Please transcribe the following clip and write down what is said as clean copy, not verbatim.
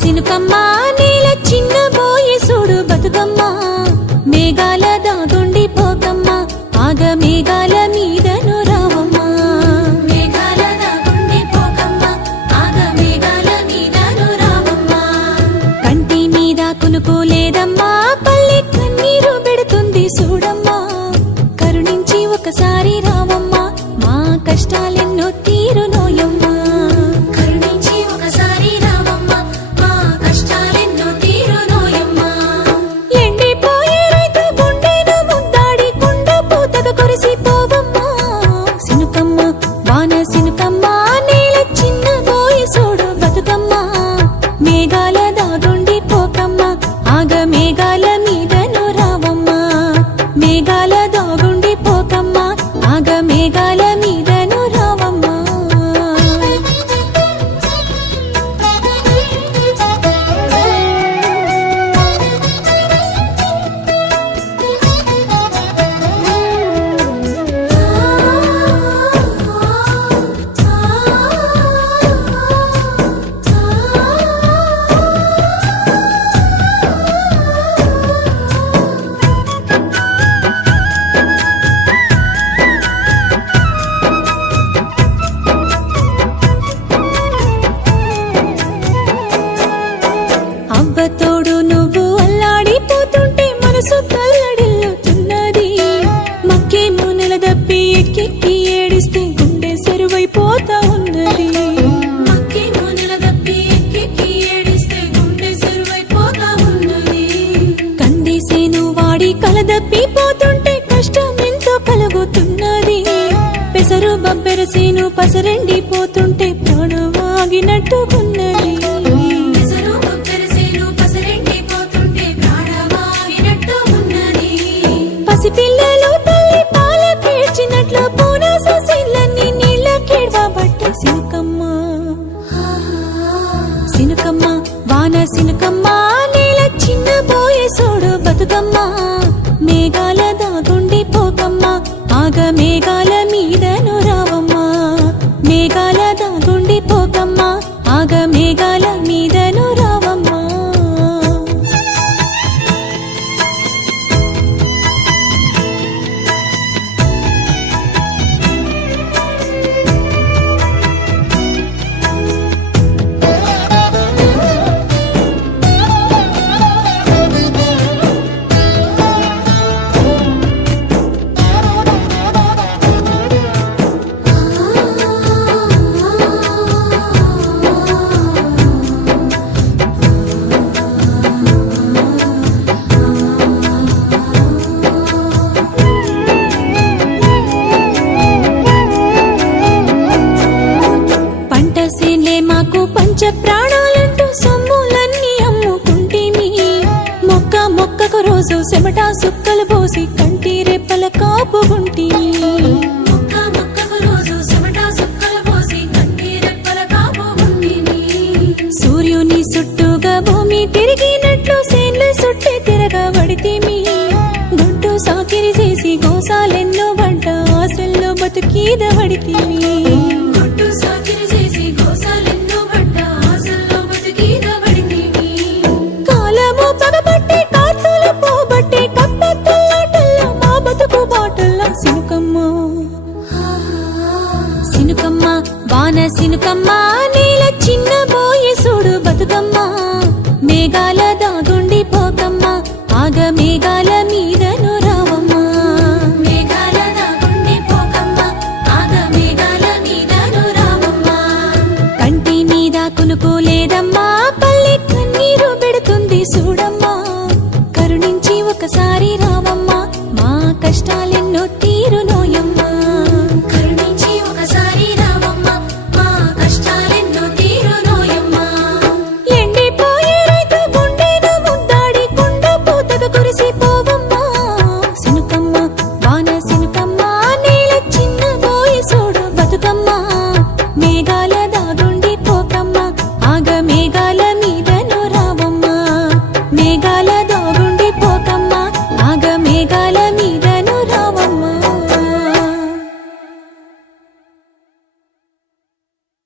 సినుకమ్మ నేల చిన్నబోయే సూడు బతుకమ్మ మేఘాల దాగుండి పోకమ్మ ఆగ మేఘాల మీదను రావమ్మ మేఘాల దాగుండి పోకమ్మ ఆగ మేఘాల మీదను రావమ్మ కంటి మీద కునుకు లేదమ్మా పల్లె కన్నీరు పెడుతుంది చూడమ్మా కరుణించి ఒకసారి రావమ్మ మా కష్టాలెన్నో తీరునోయమ్మా మేఘాల దాగుండి పోకమ్మ ఆగ మేఘాల మీదను రావమ్మ మేఘాల దాగుండి పోకమ్మ ఆగ మేఘాల మీదను రావమ్మ అవ్వతోడు నువ్వు అల్లాడిపోతుంటే మనసు తల్లడిల్లుతున్నది మక్కేమో నిలదప్పి ఎక్కెక్కి ఏడిస్తే గుండె సెరువైపోతా ఉన్నది మక్కేమో నిలదప్పి ఎక్కెక్కి ఏడిస్తే గుండె సెరువైపోతా ఉన్నది కందిసేను వాడి కలదప్పిపోతుంటే కష్టం ఎంతో కలుగుతున్నది పెసరు బబ్బెరసేను పసరండిపోతుంటే ప్రాణవాగినట్టుకున్నది పసిపిల్లలు తల్లి పాల పేర్చినట్లు పూనాస సిల్లన్నీ నీళ్ళ కేడవబట్టే సినుకమ్మ సినుకమ్మ వాన సినుకమ్మ నేల చిన్నబోయే సోడు బతుకమ్మ మేఘాల దాగుండి పోకమ్మ ఆగ మేఘాల మీదను రావమ్మ మేఘాల దాగుండి పోకమ్మ ఆగ మేఘాల మీదను రావమ్మ మాకు పంచ ప్రాణాలంటూ సొమ్ములన్నీ అమ్ముకుంటేమి మొక్క మొక్కకు రోజు చెమట సుక్కలు పోసి కంటి రెప్పల కాపుకుంటేమి మొక్క మొక్కకు రోజు చెమట సుక్కలు పోసి కంటి రెప్పల కాపుకుంటేమి సూర్యుని చుట్టూగా భూమి తిరిగినట్లు సేన్ల చుట్టే తిరగబడితేమి గుడ్డు సాకిరి చేసి గోసాలెన్నో వంట ఆశల్లో బతుకీద పడితేమి గుడ్డు సాకిరి చేసి గోసాలెన్నో వంట ఆశల్లో బతుకీద పడితేమి కాలము పగబట్టి కార్తలు పోబట్టి కప్పత్తులాటల్లో మా బతుకు బాటల్లో సినుకమ్మ సినుకమ్మ వాన సినుకమ్మ నేల చిన్నబోయే సూడు బతుకమ్మ మేఘాల దాగుండి పోకమ్మ ఆగ మేఘాల